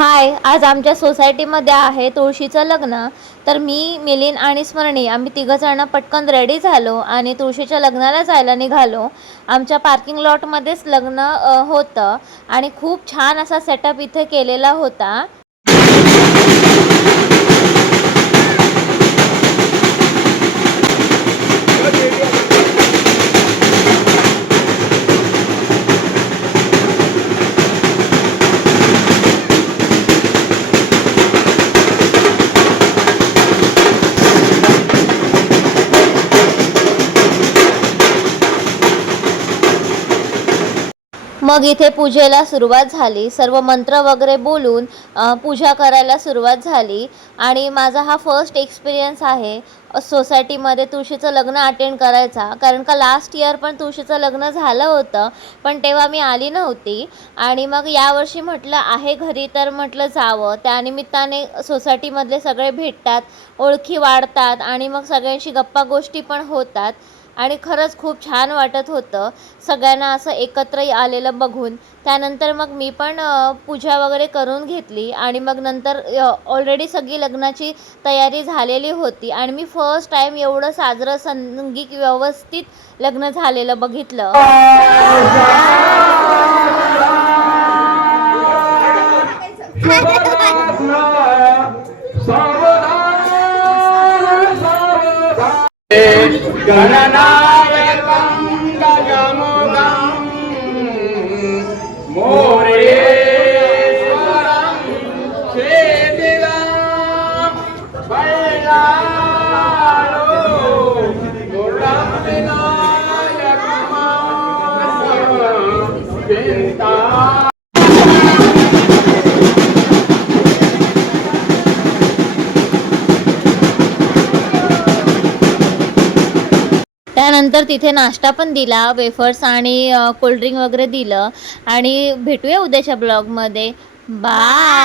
हाय, आज आमच्या सोसायटीमध्ये आहे तुळशीचं लग्न. तर मी, मिलिंद आणि स्मरणी आम्ही तिघंजणं पटकन रेडी झालो आणि तुळशीच्या लग्नाला जायला निघालो. आमच्या पार्किंग लॉटमध्येच लग्न होतं आणि खूप छान असा सेटअप इथे केलेला होता. मग इथे पूजेला सुरुवात झाली. सर्व मंत्र वगैरे बोलून पूजा करायला सुरुवात झाली. आणि माझा हा फर्स्ट एक्सपिरियन्स आहे सोसायटीमध्ये तुळशीचं लग्न अटेंड करायचा. कारण का लास्ट इयर पण तुळशीचं लग्न झालं होतं, पण तेव्हा मी आली नव्हती. आणि मग यावर्षी म्हटलं आहे घरी, तर म्हटलं जावं. त्यानिमित्ताने सोसायटीमधले सगळे भेटतात, ओळखी वाढतात आणि मग सगळ्यांशी गप्पा गोष्टी पण होतात. आणि खरंच खूप छान वाटत होतं सगळ्यांना असं एकत्र आलेलं बघून. त्यानंतर मग मी पण पूजा वगैरे करून घेतली आणि मग नंतर ऑलरेडी सगळी लग्नाची तयारी झालेली होती आणि मी फर्स्ट टाईम एवढं साजरं संगीत व्यवस्थित लग्न झालेलं बघितलं. गणनायकं गजमुखं मोरेश्वरं श्रीदिवां बैलालो गुणविनायकं चिंता. त्यानंतर तिथे नाश्ता पण दिला, वेफर्स आणि कोल्ड्रिंक वगैरे दिलं. आणि भेटूया उद्याच्या ब्लॉगमध्ये. बाय.